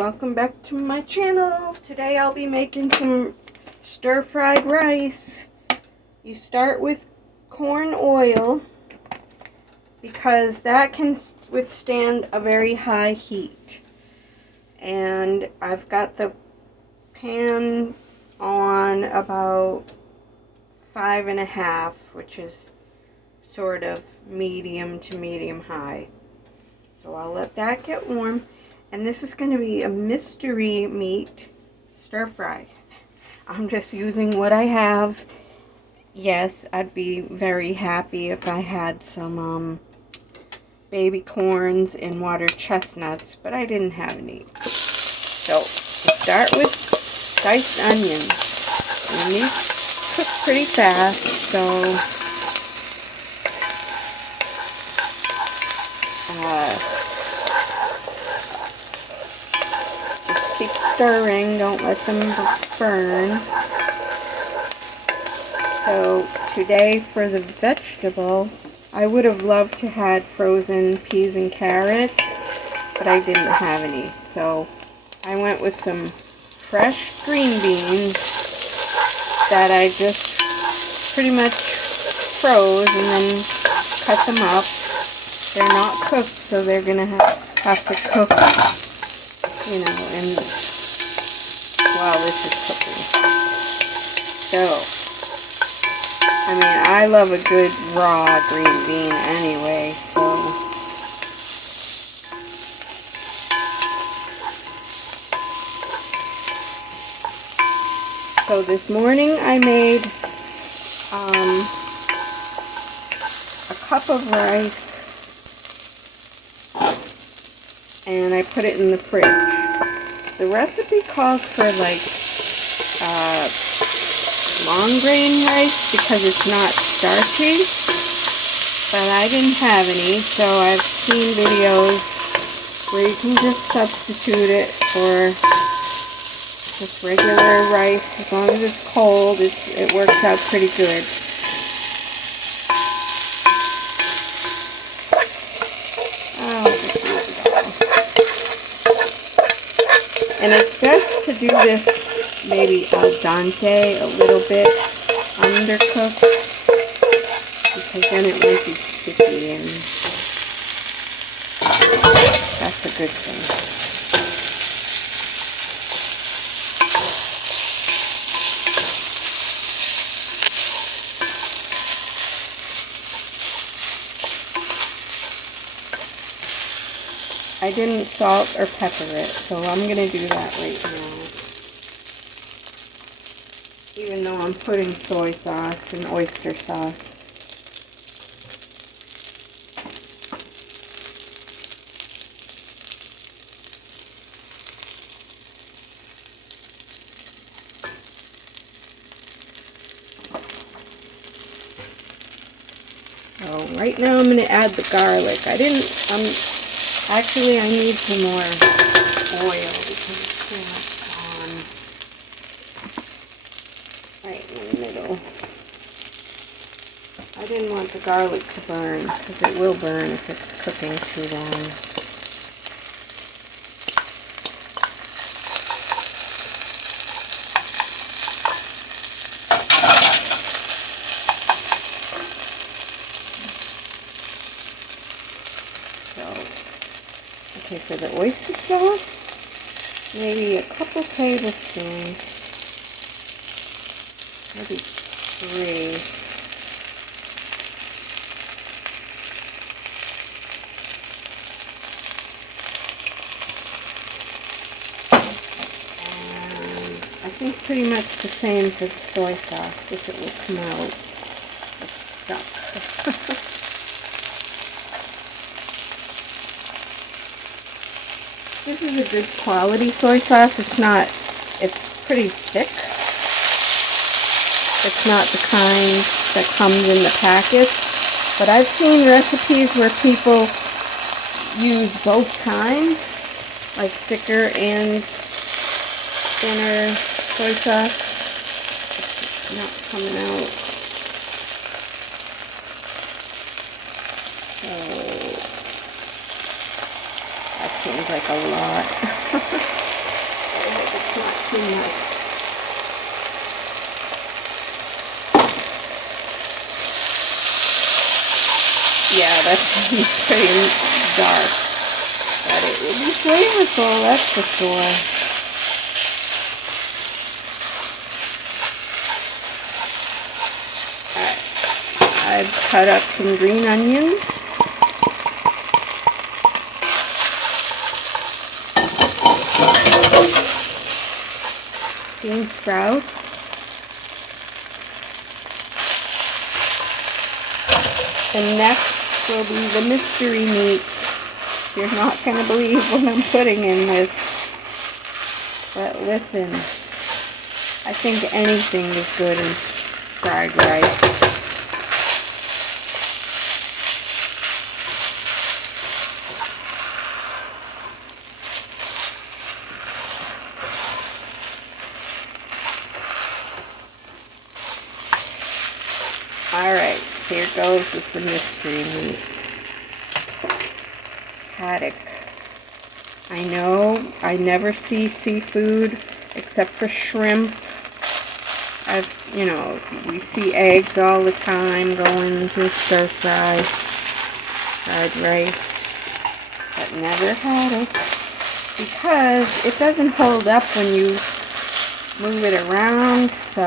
welcome back to my channel. Today I'll be making some stir-fried rice. You start with corn oil because that can withstand a very high heat. And I've got the pan on about 5.5, which is sort of medium to medium high. So I'll let that get warm. And this is going to be a mystery meat stir fry. I'm just using what I have. Yes, I'd be very happy if I had some baby corns and water chestnuts, but I didn't have any. So we start with diced onions. And these cook pretty fast, so just keep stirring, don't let them burn. So today for the vegetable, I would have loved to had frozen peas and carrots, but I didn't have any. So I went with some fresh green beans that I just pretty much froze and then cut them up. They're not cooked, so they're gonna have to cook, you know, and while this is cooking. So, I mean, I love a good raw green bean anyway, so this morning I made a cup of rice and I put it in the fridge. The recipe calls for like long grain rice because it's not starchy, but I didn't have any, so I've seen videos where you can just substitute it for just regular rice. As long as it's cold, it works out pretty good. And it's best to do this maybe al dente, a little bit undercooked, because then it won't be sticky, and that's a good thing. I didn't salt or pepper it, so I'm going to do that right now. Even though I'm putting soy sauce and oyster sauce. So right now I'm going to add the garlic. Actually, I need some more oil because it's right in the middle. I didn't want the garlic to burn because it will burn if it's cooking too long. Okay, for the oyster sauce, maybe a couple tablespoons, maybe 3. And I think pretty much the same for the soy sauce, if it will come out. It's stuck. This is a good quality soy sauce. It's pretty thick. It's not the kind that comes in the packets. But I've seen recipes where people use both kinds, like thicker and thinner soy sauce. It's not coming out. So that seems like a lot. I hope it's not too much. Yeah, that's pretty dark. But it will be flavorful, that's for sure. Alright, I've cut up some green onions. Bean sprouts. And next will be the mystery meat. You're not going to believe what I'm putting in this. But listen, I think anything is good in fried rice. Alright, here goes with the mystery meat. Haddock. I know I never see seafood except for shrimp. You know, we see eggs all the time going to stir fried rice, but never haddock because it doesn't hold up when you move it around, so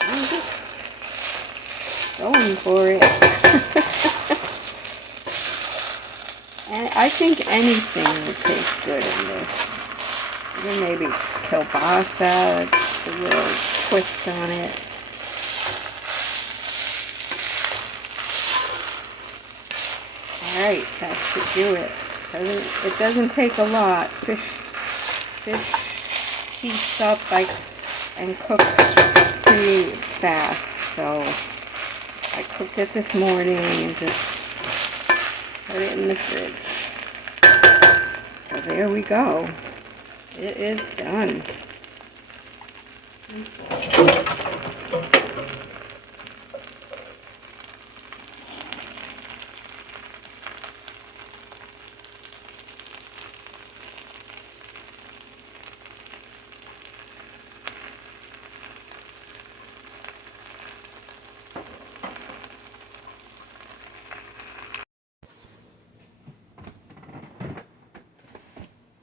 I'm just going for it. And I think anything would taste good in this. Even maybe kielbasa, just a little twist on it. Alright, that should do it. It doesn't take a lot. Fish heats up and cooks pretty fast. So I cooked it this morning and just put it in the fridge. So there we go. It is done.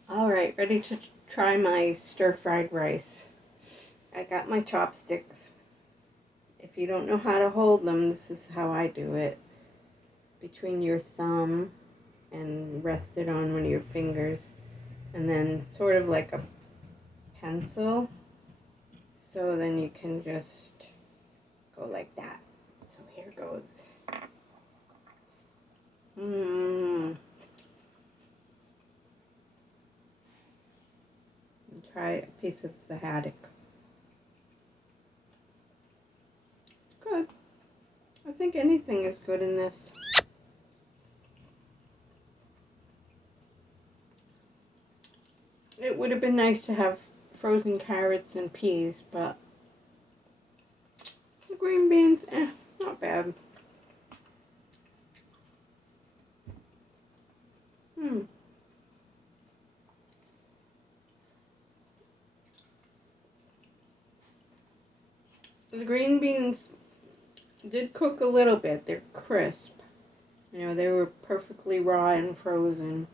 Alright, ready to try my stir-fried rice. I got my chopsticks. If you don't know how to hold them, this is how I do it. Between your thumb and rest it on one of your fingers. And then sort of like a pencil. So then you can just go like that. So here goes. Try a piece of the haddock. Good. I think anything is good in this. It would have been nice to have frozen carrots and peas, but the green beans, not bad. The green beans did cook a little bit. They're crisp. You know, they were perfectly raw and frozen.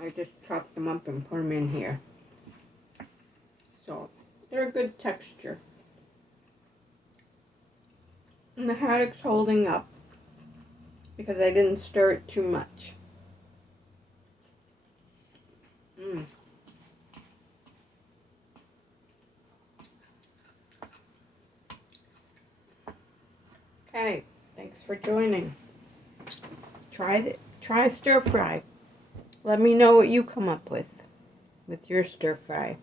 I just chopped them up and put them in here. So, they're a good texture. And the haddock's holding up because I didn't stir it too much. Okay, thanks for joining. Try stir fry. Let me know what you come up with your stir fry.